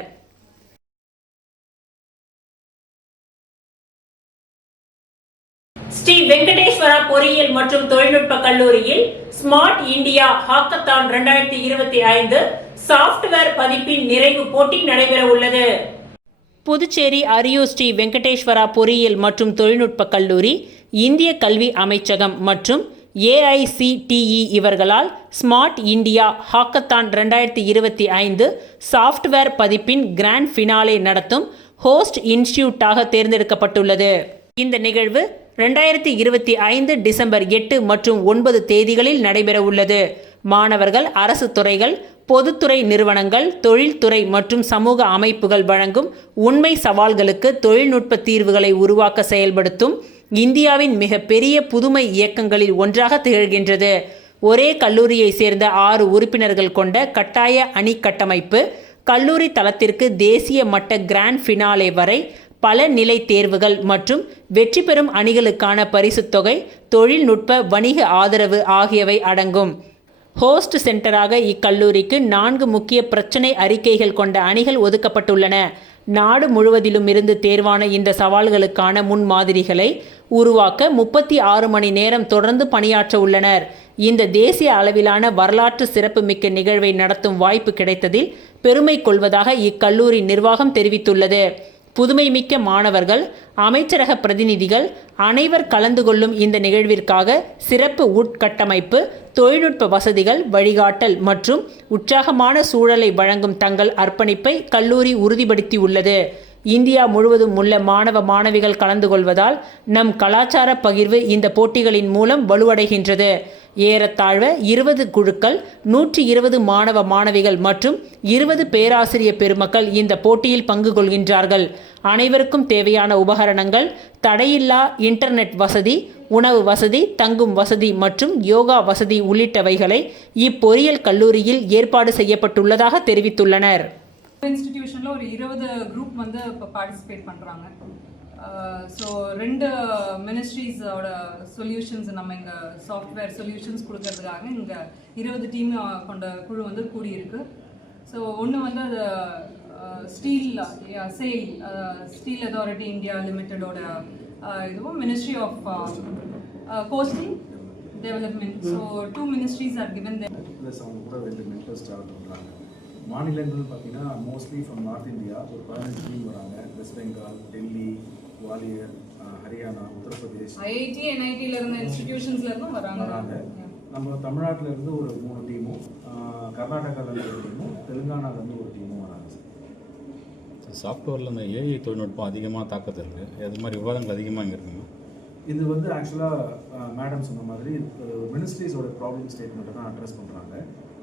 ஸ்ரீ வெங்கடேஸ்வரா பொறியியல் மற்றும் தொழில்நுட்ப கல்லூரியில் ஸ்மார்ட் இந்தியா ஹாக்கத்தான் 2025 சாப்ட்வேர் பதிப்பின் நிறைவு போட்டி நடைபெற உள்ளது. புதுச்சேரி அரியூர் ஸ்ரீ வெங்கடேஸ்வரா பொறியியல் மற்றும் தொழில்நுட்ப கல்லூரி, இந்திய கல்வி அமைச்சகம் மற்றும் AICTE இவர்களால் ஸ்மார்ட் இந்தியா ஹாக்கத்தான் 2025 சாப்ட்வேர் பதிப்பின் கிராண்ட் ஃபினாலே நடத்தும் ஹோஸ்ட் இன்ஸ்டிடியூட்டாக தேர்ந்தெடுக்கப்பட்டுள்ளது. இந்த நிகழ்வு 2025 டிசம்பர் 8 மற்றும் 9 தேதிகளில் நடைபெற உள்ளது. மாணவர்கள், அரசு துறைகள், பொதுத்துறை நிறுவனங்கள், தொழில்துறை மற்றும் சமூக அமைப்புகள் வழங்கும் உண்மை சவால்களுக்கு தொழில்நுட்ப தீர்வுகளை உருவாக்க செயல்படுத்தும் இந்தியாவின் மிக பெரிய புதுமை இயக்கங்களில் ஒன்றாக திகழ்கின்றது. ஒரே கல்லூரியை சேர்ந்த 6 உறுப்பினர்கள் கொண்ட கட்டாய அணி கட்டமைப்பு, கல்லூரி தளத்திற்கு தேசிய மட்ட கிராண்ட் ஃபினாலே வரை பல நிலை தேர்வுகள் மற்றும் வெற்றி பெறும் அணிகளுக்கான பரிசுத் தொகை, தொழில்நுட்ப வணிக ஆதரவு ஆகியவை அடங்கும். ஹோஸ்ட் சென்டராக இக்கல்லூரிக்கு 4 முக்கிய பிரச்சினை அறிக்கைகள் கொண்ட அணிகள் ஒதுக்கப்பட்டுள்ளன. நாடு முழுவதிலும் இருந்து தேர்வான இந்த சவால்களுக்கான முன்மாதிரிகளை உருவாக்க 36 மணி நேரம் தொடர்ந்து பணியாற்ற உள்ளனர். இந்த தேசிய அளவிலான வரலாற்று சிறப்புமிக்க நிகழ்வை நடத்தும் வாய்ப்பு கிடைத்ததில் பெருமை கொள்வதாக இக்கல்லூரி நிர்வாகம் தெரிவித்துள்ளது. புதுமைமிக்க மாணவர்கள், அமைச்சரக பிரதிநிதிகள் அனைவர் கலந்து கொள்ளும் இந்த நிகழ்விற்காக சிறப்பு உட்கட்டமைப்பு, தொழில்நுட்ப வசதிகள், வழிகாட்டல் மற்றும் உற்சாகமான சூழலை வழங்கும் தங்கள் அர்ப்பணிப்பை கல்லூரி உறுதிப்படுத்தியுள்ளது. இந்தியா முழுவதும் உள்ள மாணவ மாணவிகள் கலந்து கொள்வதால் நம் கலாச்சார பகிர்வு இந்த போட்டிகளின் மூலம் வலுவடைகின்றது. ஏறத்தாழ 20 குழுக்கள், 120 மாணவ மாணவிகள் மற்றும் 20 பேராசிரியர் பெருமக்கள் இந்த போட்டியில் பங்கு கொள்கின்றார்கள். அனைவருக்கும் தேவையான உபகரணங்கள், தடையில்லா இன்டர்நெட் வசதி, உணவு வசதி, தங்கும் வசதி மற்றும் யோகா வசதி உள்ளிட்டவைகளை இப்பொறியியல் கல்லூரியில் ஏற்பாடு செய்யப்பட்டுள்ளதாக தெரிவித்துள்ளனர். இன்ஸ்டிடியூஷனில் ஒரு 20 குரூப் வந்து இப்போ பார்ட்டிசிபேட் பண்ணுறாங்க. ஸோ 2 மினிஸ்ட்ரீஸோட சொல்யூஷன்ஸ் நம்ம இங்கே சாஃப்ட்வேர் சொல்யூஷன்ஸ் கொடுக்கறதுக்காக இங்கே 20 டீம் கொண்ட குழு வந்து கூடியிருக்கு. ஸோ ஒன்று வந்து அது ஸ்டீல் அத்தாரிட்டி இந்தியா லிமிட்டடோட இதுவும் ministry of coastal development. So 2 ministries are given there. Plus அவங்க கூட 2 மென்டர்ஸ் ஸ்டார்ட் பண்ணுறாங்க. மாநிலங்கள் பார்த்தீங்கன்னா மோஸ்ட்லி ஃப்ரம் நார்த் இந்தியா ஒரு 15 டீம் வராங்க. West Bengal, Delhi, Gwalior, Haryana, Uttar Pradesh, IIT NIT இருந்த இன்ஸ்டிடியூஷன்ஸ்ல இருந்தும் வராங்க. நம்ம தமிழ்நாட்டில் இருந்து ஒரு 3 டீமும், கர்நாடகாவில் ஒரு டீமும் தெலுங்கானாவிலேருந்து ஒரு டீமும் வராங்க சார். சாஃப்ட்வேரில் இந்த ஏஐ தொழில்நுட்பம் அதிகமாக தாக்கத்தில் இருக்குது, அது மாதிரி விவாதங்கள் அதிகமாக இங்கே இருக்குங்க. இது வந்து ஆக்சுவலாக மேடம் சொன்ன மாதிரி மினிஸ்ட்ரிஸோட ப்ராப்ளம் ஸ்டேட்மெண்ட்டை தான் அட்ரஸ் பண்ணுறாங்க.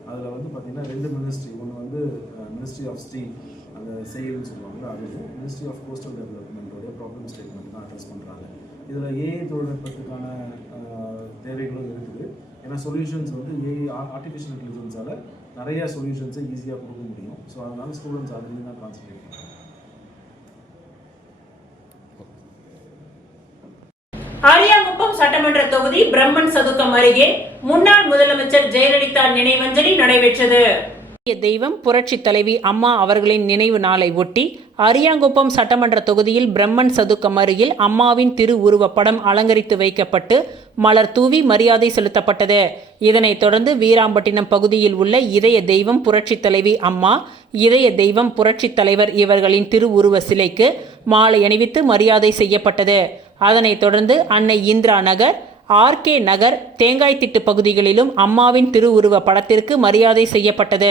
அதில் வந்து பார்த்திங்கன்னா 2 மினிஸ்ட்ரி, ஒன்று வந்து மினிஸ்ட்ரி ஆஃப் ஸ்டீல், அந்த செயல்னு சொல்லுவாங்க, அதுவும் மினிஸ்ட்ரி ஆஃப் கோஸ்டல் டெவலப்மெண்ட்டோடைய ப்ராப்ளம் ஸ்டேட்மெண்ட் தான் அட்ரஸ் பண்ணுறாங்க. இதில் ஏஐ தொழில்நுட்பத்துக்கான தேவைகளும் இருக்குது. ஏன்னா சொல்யூஷன்ஸ் வந்து ஏஐ ஆர்டிஃபிஷியல் இன்டெலிஜென்ஸால் நிறைய சொல்யூஷன்ஸை ஈஸியாக கொடுக்க முடியும். ஸோ அதனால் ஸ்டூடெண்ட்ஸ் அதுலேயும் தான் கான்சன்ட்ரேட் பண்ணுறாங்க. அரியாங்குப்பம் சட்டமன்ற தொகுதி பிரம்மன் சதுக்கம் அருகே முன்னாள் முதலமைச்சர் ஜெயலலிதா நினைவஞ்சலி நடைபெற்றது. தெய்வம் புரட்சி தலைவி அம்மா அவர்களின் நினைவு நாளை ஒட்டி அரியாங்குப்பம் சட்டமன்ற தொகுதியில் பிரம்மன் சதுக்கம் அருகில் அம்மாவின் திரு உருவப்படம் அலங்கரித்து வைக்கப்பட்டு மலர் தூவி மரியாதை செலுத்தப்பட்டது. இதனைத் தொடர்ந்து வீராம்பட்டினம் பகுதியில் உள்ள இதய தெய்வம் புரட்சி தலைவி அம்மா, இதய தெய்வம் புரட்சி தலைவர் இவர்களின் திருவுருவ சிலைக்கு மாலை அணிவித்து மரியாதை செய்யப்பட்டது. அதனைத் தொடர்ந்து அன்னை இந்திரா நகர், ஆர்கே நகர், தேங்காய்த்திட்டு பகுதிகளிலும் அம்மாவின் திருவுருவ படத்திற்கு மரியாதை செய்யப்பட்டது.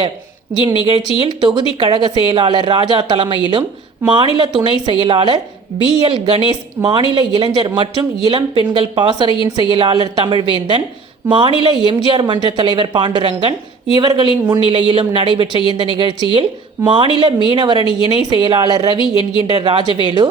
இந்நிகழ்ச்சியில் தொகுதி கழக செயலாளர் ராஜா தலைமையிலும் மாநில துணை செயலாளர் BL கணேஷ், மாநில இளைஞர் மற்றும் இளம் பெண்கள் பாசறையின் செயலாளர் தமிழ்வேந்தன், மாநில எம்ஜிஆர் மன்ற தலைவர் பாண்டுரங்கன் இவர்களின் முன்னிலையிலும் நடைபெற்ற இந்த நிகழ்ச்சியில் மாநில மீனவரணி இணை செயலாளர் ரவி என்கின்ற ராஜவேலு,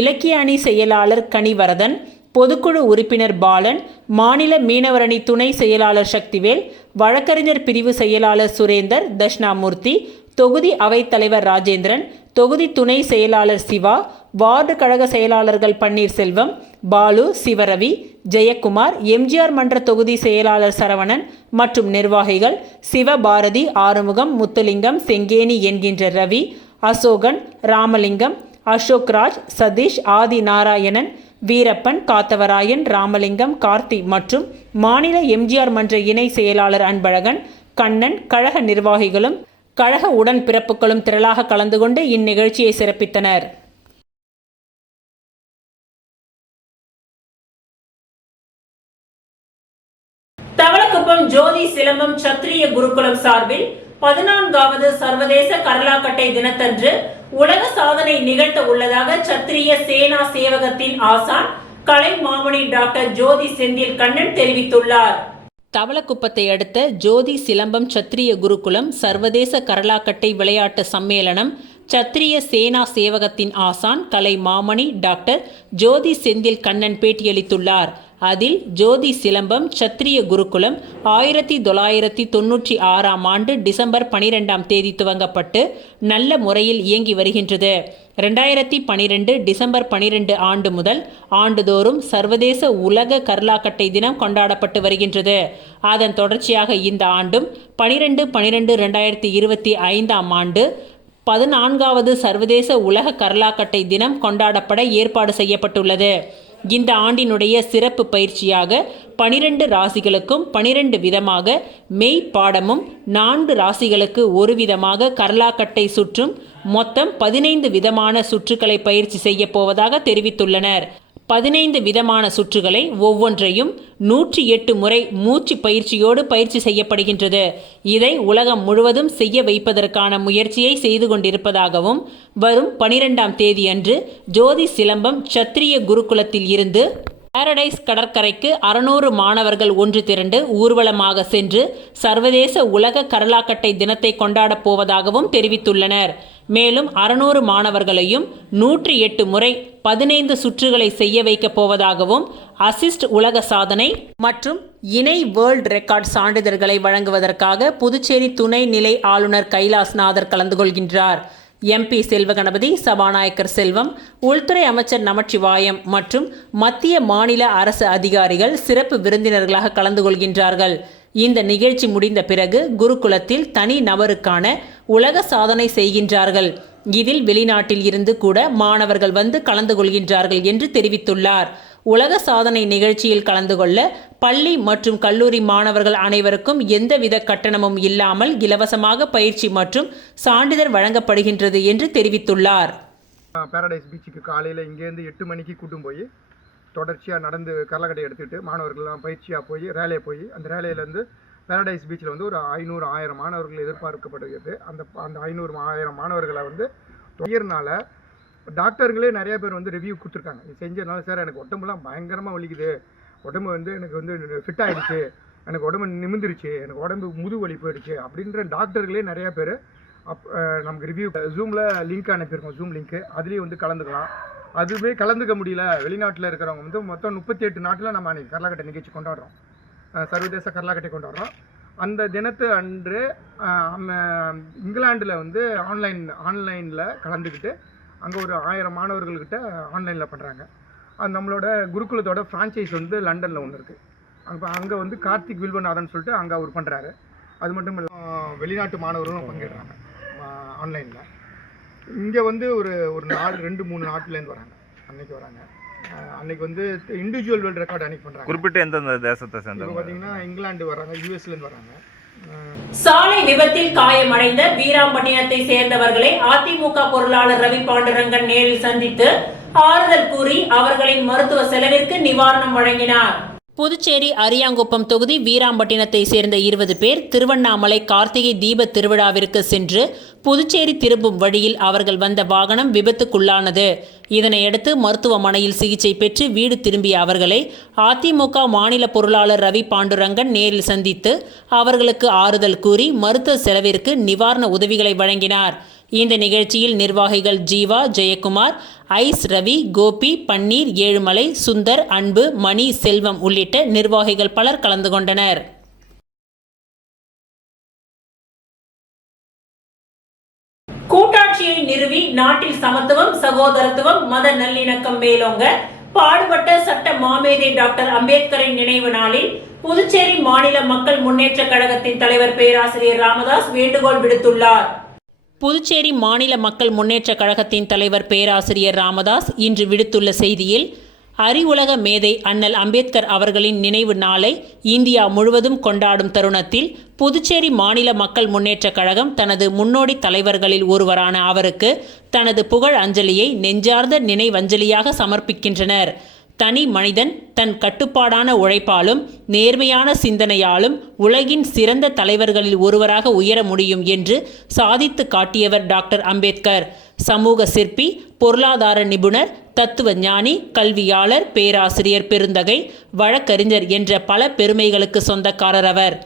இலக்கிய அணி செயலாளர் கனிவரதன், பொதுக்குழு உறுப்பினர் பாலன், மாநில மீனவரணி துணை செயலாளர் சக்திவேல், வழக்கறிஞர் பிரிவு செயலாளர் சுரேந்தர் தட்சிணாமூர்த்தி, தொகுதி அவைத்தலைவர் ராஜேந்திரன், தொகுதி துணை செயலாளர் சிவா, வார்டு கழக செயலாளர்கள் பன்னீர்செல்வம், பாலு, சிவரவி, ஜெயக்குமார், எம்ஜிஆர் மன்ற தொகுதி செயலாளர் சரவணன் மற்றும் நிர்வாகிகள் சிவபாரதி, ஆறுமுகம், முத்துலிங்கம், செங்கேணி என்கின்ற ரவி, அசோகன், ராமலிங்கம், அசோக்ராஜ், சதீஷ், ஆதி நாராயணன், வீரப்பன், காத்தவராயன், ராமலிங்கம், கார்த்தி மற்றும் மாநில எம்ஜிஆர் மன்ற இணை செயலாளர் அன்பழகன், கண்ணன், கழக நிர்வாகிகளும் கழக உடன்பிறப்புகளும் திரளாக கலந்து கொண்டு இந்நிகழ்ச்சியை சிறப்பித்தனர். தவளக்குப்பம் ஜோதி சிலம்பம் சத்திரிய குருகுலம் சார்பில் 14வது சர்வதேச கரலாக்கட்டை தினத்தன்று உலக சாதனை நிகழ்த்த உள்ளதாக சத்திரிய சேனா சேவகத்தின் ஆசான் கலை மாமணி டாக்டர் ஜோதி செந்தில் கண்ணன் தெரிவித்துள்ளார். தவளக்குப்பத்தை அடுத்த ஜோதி சிலம்பம் சத்திரிய குருகுலம் சர்வதேச கரலாக்கட்டை விளையாட்டு சம்மேளனம் சத்திரிய சேனா சேவகத்தின் ஆசான் கலை மாமணி டாக்டர் ஜோதி செந்தில் கண்ணன் பேட்டியளித்துள்ளார். அதில் ஜோதி சிலம்பம் சத்திரிய குருகுலம் 1996ஆம் ஆண்டு டிசம்பர் 12ஆம் தேதி துவங்கப்பட்டு நல்ல முறையில் இயங்கி வருகின்றது. 2012 டிசம்பர் 12 ஆண்டு முதல் ஆண்டுதோறும் சர்வதேச உலக கர்லாக்கட்டை தினம் கொண்டாடப்பட்டு வருகின்றது. அதன் தொடர்ச்சியாக இந்த ஆண்டும் 12/12/2025ஆம் ஆண்டு 14வது சர்வதேச உலக கர்லாக்கட்டை தினம் கொண்டாடப்பட ஏற்பாடு செய்யப்பட்டுள்ளது. இந்த ஆண்டினுடைய சிறப்பு பயிற்சியாக 12 ராசிகளுக்கும் 12 விதமாக மெய் பாடமும் 4 ராசிகளுக்கு ஒரு விதமாக கர்லாக்கட்டை சுற்றும் மொத்தம் 15 விதமான சுற்றுகளை பயிற்சி செய்ய போவதாக தெரிவித்துள்ளனர். 15 விதமான சுற்றுகளை ஒவ்வொன்றையும் 108 முறை மூச்சு பயிற்சியோடு பயிற்சி செய்யப்படுகின்றது. இதை உலகம் முழுவதும் செய்ய வைப்பதற்கான முயற்சியை செய்து கொண்டிருப்பதாகவும் வரும் 12ஆம் தேதி அன்று ஜோதி சிலம்பம் சத்திரிய குருகுலத்தில் இருந்து பாரடைஸ் கடற்கரைக்கு 600 மாணவர்கள் ஒன்று திரண்டு ஊர்வலமாக சென்று சர்வதேச உலக கரலாக்கட்டை தினத்தை கொண்டாடப் போவதாகவும் தெரிவித்துள்ளனர். மேலும் 600 மாணவர்களையும் 108 முறை 15 சுற்றுகளை செய்ய வைக்கப் போவதாகவும் அசிஸ்ட் உலக சாதனை மற்றும் இணை வேர்ல்ட் ரெக்கார்ட் சான்றிதழ்களை வழங்குவதற்காக புதுச்சேரி துணை நிலை ஆளுநர் கைலாஸ்நாதர் கலந்து கொள்கின்றார். MP செல்வகணபதி, சபாநாயகர் செல்வம், உள்துறை அமைச்சர் நமச்சிவாயம் மற்றும் மத்திய மாநில அரசு அதிகாரிகள் சிறப்பு விருந்தினர்களாக கலந்து கொள்கின்றார்கள். இந்த நிகழ்ச்சி முடிந்த பிறகு குருகுலத்தில் தனி நபருக்கான உலக சாதனை செய்கின்றார்கள். இதில் வெளிநாட்டில் இருந்து கூட மாணவர்கள் வந்து கலந்து கொள்கின்றார்கள் என்று தெரிவித்துள்ளார். உலக சாதனை நிகழ்ச்சியில் கலந்து கொள்ள பள்ளி மற்றும் கல்லூரி மாணவர்கள் அனைவருக்கும் எந்தவித கட்டணமும் இல்லாமல் இலவசமாக பயிற்சி மற்றும் சான்றிதழ் வழங்கப்படுகின்றது என்று தெரிவித்துள்ளார். பாரடைஸ் பீச்சுக்கு காலையில் இங்கேருந்து 8 மணிக்கு கூட்டும் போய் தொடர்ச்சியாக நடந்து கரலக்கட்டை எடுத்துகிட்டு மாணவர்கள்லாம் பயிற்சியாக போய் ரேலே போய் அந்த ரேலையிலேருந்து பேரடைஸ் பீச்சில் வந்து ஒரு 500-1000 மாணவர்கள் எதிர்பார்க்கப்படுகிறது. அந்த 500-1000 மாணவர்களை வந்து தொகையிறனால டாக்டர்களே நிறைய பேர் வந்து ரிவ்யூ கொடுத்துருக்காங்க. இது செஞ்சதுனால சார் எனக்கு உடம்புலாம் பயங்கரமாக வலிக்குது, உடம்பு வந்து எனக்கு வந்து ஃபிட் ஆகிடுச்சு, எனக்கு உடம்பு நிமிந்துருச்சு, எனக்கு உடம்பு முது வலி போயிடுச்சு அப்படின்ற டாக்டர்களே நிறையா பேர் நமக்கு ரிவ்யூ ஜூமில் லிங்க் அனுப்பியிருக்கோம். ஜூம் லிங்க்கு அதுலேயும் வந்து கலந்துக்கலாம். அதுவே கலந்துக்க முடியல வெளிநாட்டில் இருக்கிறவங்க வந்து மொத்தம் 38 நாட்டில் நம்ம அன்றைக்கி கரலாக்கட்டை நிகழ்ச்சி கொண்டாடுறோம். சர்வதேச கரலாக்கட்டை கொண்டாடுறோம். அந்த தினத்து அன்று இங்கிலாண்டில் வந்து ஆன்லைனில் கலந்துக்கிட்டு அங்கே ஒரு 1000 மாணவர்கள்கிட்ட ஆன்லைனில் பண்ணுறாங்க. அது நம்மளோட குருகுலத்தோட ஃப்ரான்ச்சைஸ் வந்து லண்டனில் ஒன்று இருக்குது. அங்கே வந்து கார்த்திக் வில்வநாதன் சொல்லிட்டு அங்கே அவர் பண்ணுறாரு. அது மட்டும் இல்லை, வெளிநாட்டு மாணவர்களும் பங்கேற்றாங்க ஆன்லைனில். இங்கே வந்து ஒரு 2-3 நாட்டிலேருந்து வராங்க. அன்றைக்கி வராங்க. அன்றைக்கி வந்து இண்டிவிஜுவல் வேர்ல்டு ரெக்கார்டு அன்றைக்கி பண்ணுறாங்க. குறிப்பிட்ட எந்தெந்த தேசத்தை சேர்ந்தவங்க? பார்த்தீங்கன்னா இங்கிலாந்து வராங்க, யூஎஸ்லேருந்து வராங்க. சாலை விபத்தில் காயமடைந்த வீராம்பட்டினத்தை சேர்ந்தவர்களை அதிமுக பொருளாளர் ரவி பாண்டுரங்கன் நேரில் சந்தித்து ஆறுதல் கூறி அவர்களின் மருத்துவ செலவிற்கு நிவாரணம் வழங்கினார். புதுச்சேரி அரியாங்குப்பம் தொகுதி வீராம்பட்டினத்தை சேர்ந்த 20 பேர் திருவண்ணாமலை கார்த்திகை தீப திருவிழாவிற்கு சென்று புதுச்சேரி திரும்பும் வழியில் அவர்கள் வந்த வாகனம் விபத்துக்குள்ளானது. இதனையடுத்து மருத்துவமனையில் சிகிச்சை பெற்று வீடு திரும்பிய அவர்களை அதிமுக மாநில பொருளாளர் ரவி பாண்டுரங்கன் நேரில் சந்தித்து அவர்களுக்கு ஆறுதல் கூறி மருத்துவ செலவிற்கு நிவாரண உதவிகளை வழங்கினார். இந்த நிகழ்ச்சியில் நிர்வாகிகள் ஜீவா, ஜெயக்குமார், ஐஸ், ரவி, கோபி, பன்னீர், ஏழுமலை, சுந்தர், அன்பு, மணி, செல்வம் உள்ளிட்ட நிர்வாகிகள் பலர் கலந்து கொண்டனர். கூட்டாட்சியை நிறுவி நாட்டில் சமத்துவம், சகோதரத்துவம், மத நல்லிணக்கம் மேலோங்க பாடுபட்ட சட்ட மாமேதை டாக்டர் அம்பேத்கரின் நினைவு நாளில் புதுச்சேரி மாநில மக்கள் முன்னேற்ற கழகத்தின் தலைவர் பேராசிரியர் ராமதாஸ் வேண்டுகோள் விடுத்துள்ளார். புதுச்சேரி மாநில மக்கள் முன்னேற்ற கழகத்தின் தலைவர் பேராசிரியர் ராமதாஸ் இன்று விடுத்துள்ள செய்தியில், அறிவுலக மேதை அண்ணல் அம்பேத்கர் அவர்களின் நினைவு நாளை இந்தியா முழுவதும் கொண்டாடும் தருணத்தில் புதுச்சேரி மாநில மக்கள் முன்னேற்ற கழகம் தனது முன்னோடி தலைவர்களில் ஒருவரான அவருக்கு தனது புகழ் அஞ்சலியை நெஞ்சார்ந்த நினைவஞ்சலியாக சமர்ப்பிக்கின்றனர். தனி மனிதன் தன் கட்டுப்பாடான உழைப்பாலும் நேர்மையான சிந்தனையாலும் உலகின் சிறந்த தலைவர்களில் ஒருவராக உயர முடியும் என்று சாதித்து காட்டியவர் டாக்டர் அம்பேத்கர். சமூக சிற்பி, பொருளாதார நிபுணர், தத்துவ ஞானி, கல்வியாளர், பேராசிரியர், பெருந்தகை, வழக்கறிஞர் என்ற பல பெருமைகளுக்கு சொந்தக்காரர் அவர்.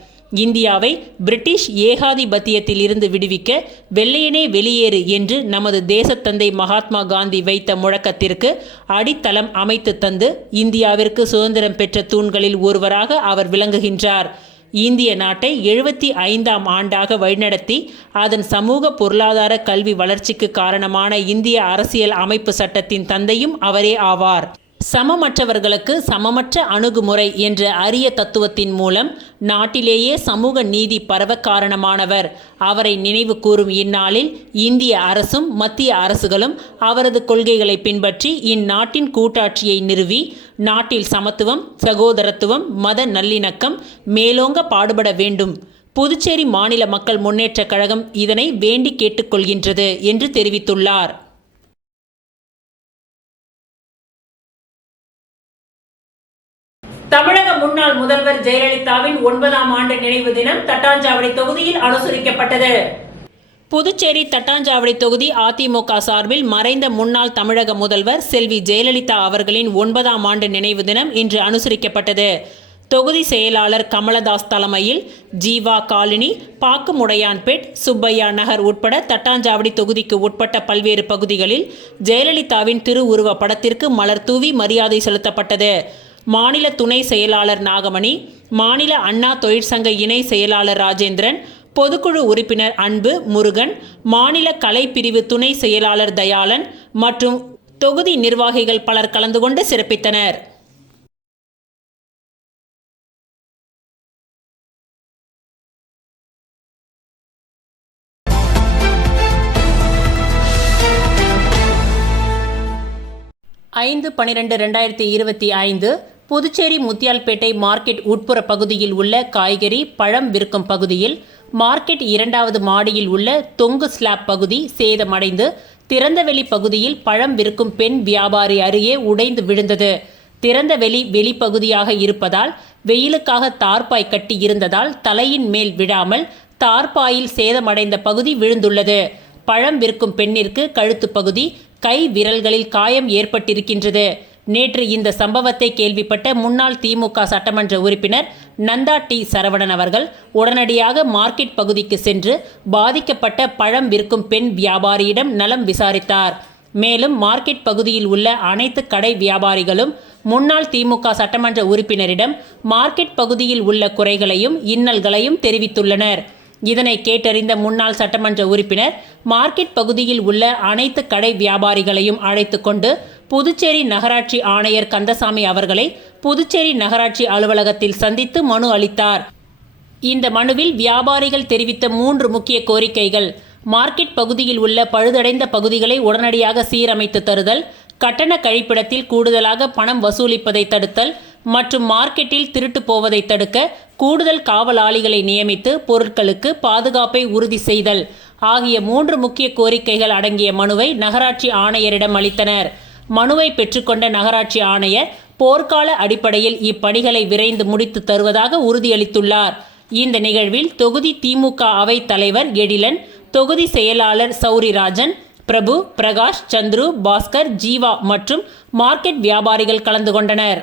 இந்தியாவை பிரிட்டிஷ் ஏகாதிபத்தியத்தில் இருந்து விடுவிக்க வெள்ளையனே வெளியேறு என்று நமது தேசத்தந்தை மகாத்மா காந்தி வைத்த முழக்கத்திற்கு அடித்தளம் அமைத்து தந்து இந்தியாவிற்கு சுதந்திரம் பெற்ற தூண்களில் ஒருவராக அவர் விளங்குகின்றார். இந்திய நாட்டை 75ஆம் ஆண்டாக வழிநடத்தி அதன் சமூக பொருளாதார கல்வி வளர்ச்சிக்கு காரணமான இந்திய அரசியல் அமைப்பு சட்டத்தின் தந்தையும் அவரே ஆவார். சமமற்றவர்களுக்கு சமமற்ற அணுகுமுறை என்ற அரிய தத்துவத்தின் மூலம் நாட்டிலேயே சமூக நீதி பரவ காரணமானவர். அவரை நினைவு கூறும் இந்நாளில் இந்திய அரசும் மத்திய அரசுகளும் அவரது கொள்கைகளை பின்பற்றி இந்நாட்டின் கூட்டாட்சியை நிறுவி நாட்டில் சமத்துவம், சகோதரத்துவம், மத நல்லிணக்கம் மேலோங்க பாடுபட வேண்டும். புதுச்சேரி மாநில மக்கள் முன்னேற்ற கழகம் இதனை வேண்டி கேட்டுக்கொள்கின்றது என்று தெரிவித்துள்ளார். தமிழக முன்னாள் முதல்வர் ஜெயலலிதாவின் 9ஆம் ஆண்டு நினைவு தினம் தட்டாஞ்சாவடி தொகுதியில் அனுசரிக்கப்பட்டது. புதுச்சேரி தட்டாஞ்சாவடி தொகுதி அதிமுக சார்பில் மறைந்த முன்னாள் தமிழக முதல்வர் செல்வி ஜெயலலிதா அவர்களின் 9ஆம் ஆண்டு நினைவு தினம் இன்று அனுசரிக்கப்பட்டது. தொகுதி செயலாளர் கமலதாஸ் தலைமையில் ஜீவா காலனி, பாக்குமுடையான்பேட், சுப்பையா நகர் உட்பட தட்டாஞ்சாவடி தொகுதிக்கு உட்பட்ட பல்வேறு பகுதிகளில் ஜெயலலிதாவின் திருவுருவ படத்திற்கு மலர் தூவி மரியாதை செலுத்தப்பட்டது. மாநில துணை செயலாளர் நாகமணி, மாநில அண்ணா தொழிற்சங்க இணை செயலாளர் ராஜேந்திரன், பொதுக்குழு உறுப்பினர் அன்பு, முருகன், மாநில கலைப்பிரிவு துணை செயலாளர் தயாளன் மற்றும் தொகுதி நிர்வாகிகள் பலர் கலந்து கொண்டு சிறப்பித்தனர். ஐந்து 12/2025 புதுச்சேரி முத்தியால்பேட்டை மார்க்கெட் உட்புற பகுதியில் உள்ள காய்கறி, பழம் விற்கும் பகுதியில் மார்க்கெட் 2வது மாடியில் உள்ள தொங்கு ஸ்லாப் பகுதி சேதமடைந்து திறந்தவெளி பகுதியில் பழம் விற்கும் பெண் வியாபாரி அருகே உடைந்து விழுந்தது. திறந்த வெளிப்பகுதியாக இருப்பதால் வெயிலுக்காக தார்பாய் கட்டி இருந்ததால் தலையின் மேல் விழாமல் தார்பாயில் சேதமடைந்த பகுதி விழுந்துள்ளது. பழம் விற்கும் பெண்ணிற்கு கழுத்து பகுதி, கை விரல்களில் காயம் ஏற்பட்டிருக்கின்றது. நேற்று இந்த சம்பவத்தை கேள்விப்பட்ட முன்னாள் திமுக சட்டமன்ற உறுப்பினர் நந்தா டி சரவணன் அவர்கள் உடனடியாக மார்க்கெட் பகுதிக்கு சென்று பாதிக்கப்பட்ட பழம் விற்கும் பெண் வியாபாரியிடம் நலம் விசாரித்தார். மேலும் மார்க்கெட் பகுதியில் உள்ள அனைத்து கடை வியாபாரிகளும் முன்னாள் திமுக சட்டமன்ற உறுப்பினரிடம் மார்க்கெட் பகுதியில் உள்ள குறைகளையும் இன்னல்களையும் தெரிவித்துள்ளனர். இதனை கேட்டறிந்த முன்னாள் சட்டமன்ற உறுப்பினர் மார்க்கெட் பகுதியில் உள்ள அனைத்து கடை வியாபாரிகளையும் அழைத்து கொண்டு புதுச்சேரி நகராட்சி ஆணையர் கந்தசாமி அவர்களை புதுச்சேரி நகராட்சி அலுவலகத்தில் சந்தித்து மனு அளித்தார். இந்த மனுவில் வியாபாரிகள் தெரிவித்த 3 முக்கிய கோரிக்கைகள்: மார்க்கெட் பகுதியில் உள்ள பழுதடைந்த பகுதிகளை உடனடியாக சீரமைத்து தருதல், கட்டண கழிப்பிடத்தில் கூடுதலாக பணம் வசூலிப்பதை தடுத்தல் மற்றும் மார்க்கெட்டில் திருட்டு போவதை தடுக்க கூடுதல் காவலாளிகளை நியமித்து பொருட்களுக்கு பாதுகாப்பை உறுதி செய்தல் ஆகிய 3 முக்கிய கோரிக்கைகள் அடங்கிய மனுவை நகராட்சி ஆணையரிடம் அளித்தனர். மனுவை பெற்றுக்கொண்ட நகராட்சி ஆணையர் போர்க்கால அடிப்படையில் இப்பணிகளை விரைந்து முடித்து தருவதாக உறுதியளித்துள்ளார். இந்த நிகழ்வில் தொகுதி திமுக அவை தலைவர் எழிலன், தொகுதி செயலாளர் சௌரிராஜன், பிரபு, பிரகாஷ், சந்துரு, பாஸ்கர், ஜீவா மற்றும் மார்க்கெட் வியாபாரிகள் கலந்து கொண்டனர்.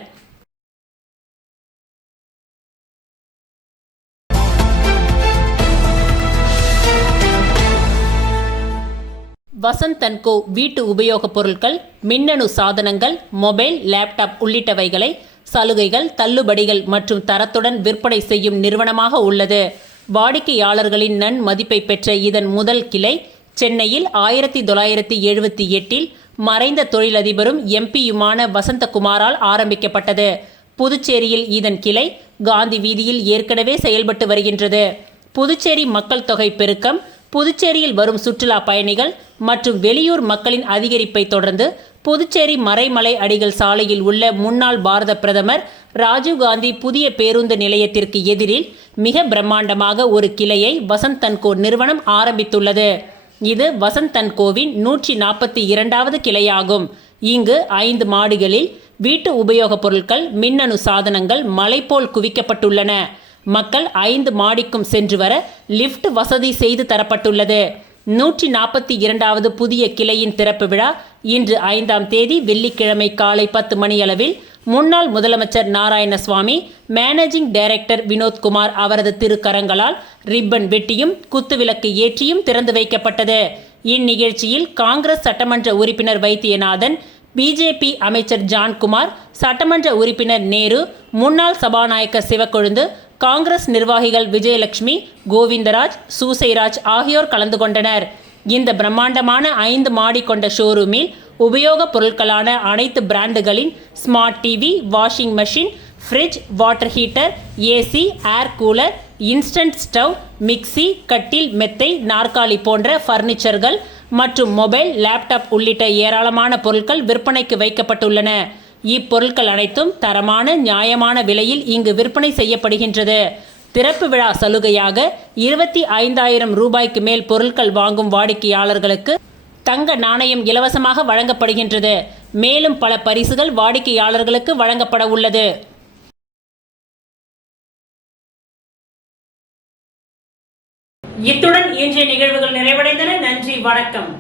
வசந்த் அண்ட் கோ வீட்டு உபயோகப் பொருட்கள், மின்னணு சாதனங்கள், மொபைல், லேப்டாப் உள்ளிட்டவைகளை சலுகைகள், தள்ளுபடிகள் மற்றும் தரத்துடன் விற்பனை செய்யும் நிறுவனமாக உள்ளது. வாடிக்கையாளர்களின் நன்மதிப்பை பெற்ற இதன் முதல் கிளை சென்னையில் 1978 மறைந்த தொழிலதிபரும் எம்பியுமான வசந்தகுமாரால் ஆரம்பிக்கப்பட்டது. புதுச்சேரியில் இதன் கிளை காந்தி வீதியில் ஏற்கனவே செயல்பட்டு வருகின்றது. புதுச்சேரி மக்கள் தொகை பெருக்கம், புதுச்சேரியில் வரும் சுற்றுலா பயணிகள் மற்றும் வெளியூர் மக்களின் அதிகரிப்பை தொடர்ந்து புதுச்சேரி மறைமலை அடிகள் சாலையில் உள்ள முன்னாள் பாரத பிரதமர் ராஜீவ்காந்தி புதிய பேருந்து நிலையத்திற்கு எதிரில் மிக பிரம்மாண்டமாக ஒரு கிளையை வசந்த் அண்ட் கோ நிறுவனம் ஆரம்பித்துள்ளது. இது வசந்த் அண்ட் கோவின் 142வது கிளையாகும். இங்கு 5 மாடிகளில் வீட்டு உபயோகப் பொருட்கள், மின்னணு சாதனங்கள் மலை போல் குவிக்கப்பட்டுள்ளன. மக்கள் 5 மாடிக்கும் சென்று வர லிஃப்ட் வசதி செய்து தரப்பட்டுள்ளது. 142வது புதிய கிளையின் திறப்பு விழா இன்று 5ஆம் தேதி வெள்ளிக்கிழமை காலை 10 மணியளவில் முன்னாள் முதலமைச்சர் நாராயணசுவாமி, மேனேஜிங் டைரக்டர் வினோத்குமார் அவரது திருக்கரங்களால் ரிப்பன் வெட்டியும் குத்துவிளக்கு ஏற்றியும் திறந்து வைக்கப்பட்டது. இந்நிகழ்ச்சியில் காங்கிரஸ் சட்டமன்ற உறுப்பினர் வைத்தியநாதன், பிஜேபி அமைச்சர் ஜான்குமார், சட்டமன்ற உறுப்பினர் நேரு, முன்னாள் சபாநாயகர் சிவக்கொழுந்து, காங்கிரஸ் நிர்வாகிகள் விஜயலட்சுமி, கோவிந்தராஜ், சூசைராஜ் ஆகியோர் கலந்து கொண்டனர். இந்த பிரம்மாண்டமான 5 மாடி கொண்ட ஷோரூமில் உபயோகப் பொருட்களான அனைத்து பிராண்டுகளின் smart TV, washing machine, fridge, water heater, AC, air cooler, instant stove, mixie, கட்டில், மெத்தை, நாற்காலி போன்ற ஃபர்னிச்சர்கள் மற்றும் மொபைல், லேப்டாப் உள்ளிட்ட ஏராளமான பொருட்கள் விற்பனைக்கு வைக்கப்பட்டுள்ளன. இப்பொருட்கள் அனைத்தும் தரமான, நியாயமான விலையில் இங்கு விற்பனை செய்யப்படுகின்றது. திறப்பு விழா சலுகையாக 25,000 ரூபாய்க்கு மேல் பொருட்கள் வாங்கும் வாடிக்கையாளர்களுக்கு தங்க நாணயம் இலவசமாக வழங்கப்படுகின்றது. மேலும் பல பரிசுகள் வாடிக்கையாளர்களுக்கு வழங்கப்பட உள்ளது. இத்துடன் இன்றைய நிகழ்வுகள் நிறைவடைந்தன. நன்றி, வணக்கம்.